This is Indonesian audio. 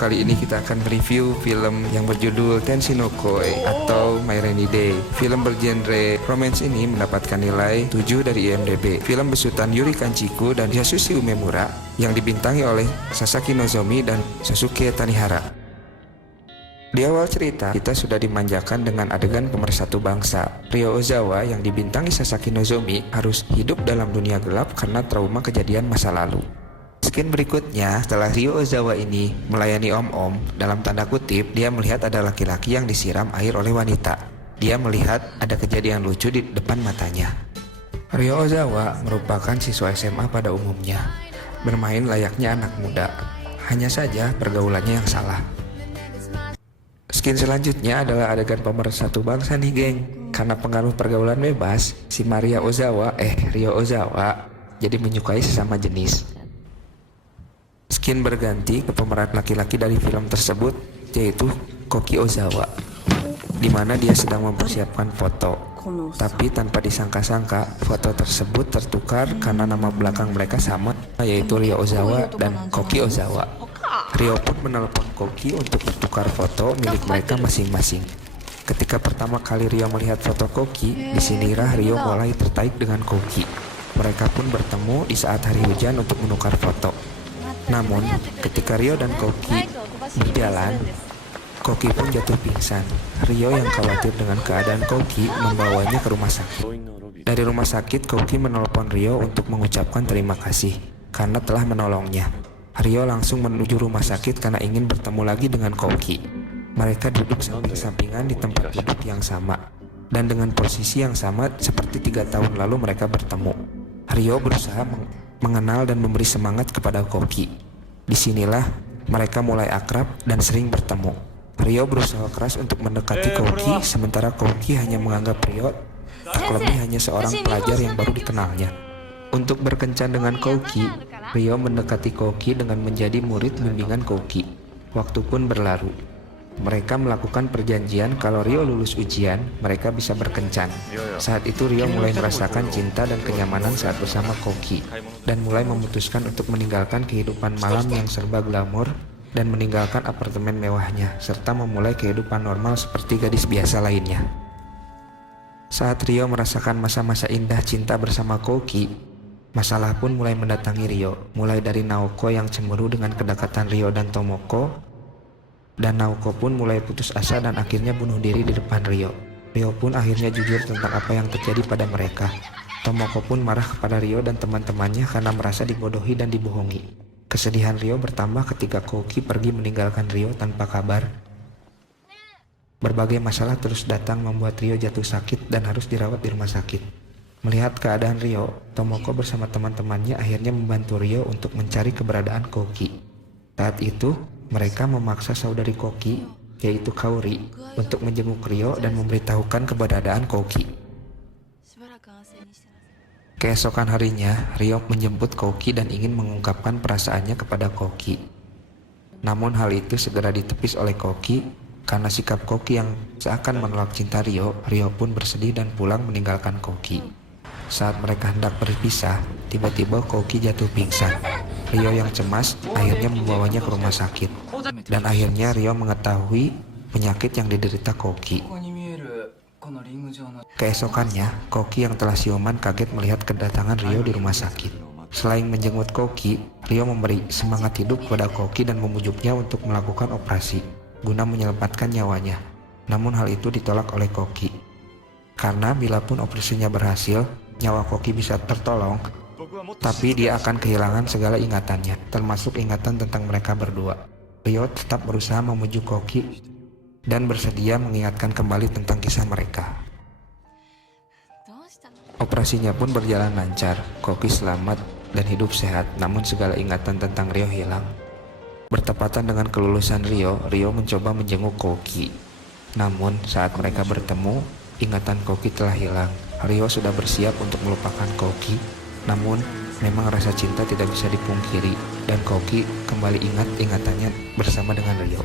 Kali ini kita akan mereview film yang berjudul Tenshi no Koi atau My Rainy Day. Film bergenre romance ini mendapatkan nilai 7 dari IMDb. Film besutan Yuri Kanchiku dan Yasushi Umemura yang dibintangi oleh Sasaki Nozomi dan Sasuke Tanihara. Di awal cerita, kita sudah dimanjakan dengan adegan pemersatu bangsa. Ryo Ozawa yang dibintangi Sasaki Nozomi harus hidup dalam dunia gelap karena trauma kejadian masa lalu. Scene berikutnya, setelah Ryo Ozawa ini melayani om-om, dalam tanda kutip, dia melihat ada laki-laki yang disiram air oleh wanita. Dia melihat ada kejadian lucu di depan matanya. Ryo Ozawa merupakan siswa SMA pada umumnya, bermain layaknya anak muda. Hanya saja pergaulannya yang salah. Scene selanjutnya adalah adegan pemersatu bangsa nih geng. Karena pengaruh pergaulan bebas, si Ryo Ozawa jadi menyukai sesama jenis. Scene berganti ke pemeran laki-laki dari film tersebut, yaitu Koki Ozawa, di mana dia sedang mempersiapkan foto. Tapi tanpa disangka-sangka, foto tersebut tertukar karena nama belakang mereka sama, yaitu Ryo Ozawa dan Koki Ozawa. Ryo pun menelpon Koki untuk bertukar foto milik mereka masing-masing. Ketika pertama kali Ryo melihat foto Koki, disinilah Ryo mulai tertarik dengan Koki. Mereka pun bertemu di saat hari hujan untuk menukar foto. Namun, ketika Ryo dan Koki berjalan, Koki pun jatuh pingsan. Ryo yang khawatir dengan keadaan Koki membawanya ke rumah sakit. Dari rumah sakit, Koki menelpon Ryo untuk mengucapkan terima kasih karena telah menolongnya. Ryo langsung menuju rumah sakit karena ingin bertemu lagi dengan Koki. Mereka duduk samping-sampingan di tempat duduk yang sama, dan dengan posisi yang sama seperti 3 tahun lalu mereka bertemu. Ryo berusaha mengenal dan memberi semangat kepada Koki. Disinilah mereka mulai akrab dan sering bertemu. Ryo berusaha keras untuk mendekati Koki, sementara Koki hanya menganggap Ryo tak lebih hanya seorang pelajar yang baru dikenalnya. Untuk berkencan dengan Koki, Ryo mendekati Koki dengan menjadi murid bimbingan Koki. Waktu pun berlalu. Mereka melakukan perjanjian kalau Ryo lulus ujian, mereka bisa berkencan. Saat itu Ryo mulai merasakan cinta dan kenyamanan saat bersama Koki, dan mulai memutuskan untuk meninggalkan kehidupan malam yang serba glamor dan meninggalkan apartemen mewahnya, serta memulai kehidupan normal seperti gadis biasa lainnya. Saat Ryo merasakan masa-masa indah cinta bersama Koki, masalah pun mulai mendatangi Ryo, mulai dari Naoko yang cemburu dengan kedekatan Ryo dan Tomoko, dan Naoko pun mulai putus asa dan akhirnya bunuh diri di depan Ryo. Ryo pun akhirnya jujur tentang apa yang terjadi pada mereka. Tomoko pun marah kepada Ryo dan teman-temannya karena merasa dibodohi dan dibohongi. Kesedihan Ryo bertambah ketika Koki pergi meninggalkan Ryo tanpa kabar. Berbagai masalah terus datang membuat Ryo jatuh sakit dan harus dirawat di rumah sakit. Melihat keadaan Ryo, Tomoko bersama teman-temannya akhirnya membantu Ryo untuk mencari keberadaan Koki. Saat itu, mereka memaksa saudari Koki, yaitu Kaori, untuk menjenguk Ryo dan memberitahukan keberadaan Koki. Keesokan harinya, Ryo menjemput Koki dan ingin mengungkapkan perasaannya kepada Koki. Namun hal itu segera ditepis oleh Koki, karena sikap Koki yang seakan menolak cinta Ryo, Ryo pun bersedih dan pulang meninggalkan Koki. Saat mereka hendak berpisah, tiba-tiba Koki jatuh pingsan. Ryo yang cemas akhirnya membawanya ke rumah sakit, dan akhirnya Ryo mengetahui penyakit yang diderita Koki. Keesokannya, Koki yang telah siuman kaget melihat kedatangan Ryo di rumah sakit. Selain menjenguk Koki, Ryo memberi semangat hidup kepada Koki dan memujuknya untuk melakukan operasi guna menyelamatkan nyawanya. Namun hal itu ditolak oleh Koki, karena bila pun operasinya berhasil, nyawa Koki bisa tertolong, tapi dia akan kehilangan segala ingatannya, termasuk ingatan tentang mereka berdua. Ryo tetap berusaha memujuk Koki dan bersedia mengingatkan kembali tentang kisah mereka. Operasinya pun berjalan lancar, Koki selamat dan hidup sehat, namun segala ingatan tentang Ryo hilang. Bertepatan dengan kelulusan Ryo, Ryo mencoba menjenguk Koki. Namun saat mereka bertemu, ingatan Koki telah hilang. Ryo sudah bersiap untuk melupakan Koki, namun memang rasa cinta tidak bisa dipungkiri, dan Koki kembali ingat ingatannya bersama dengan Ryo.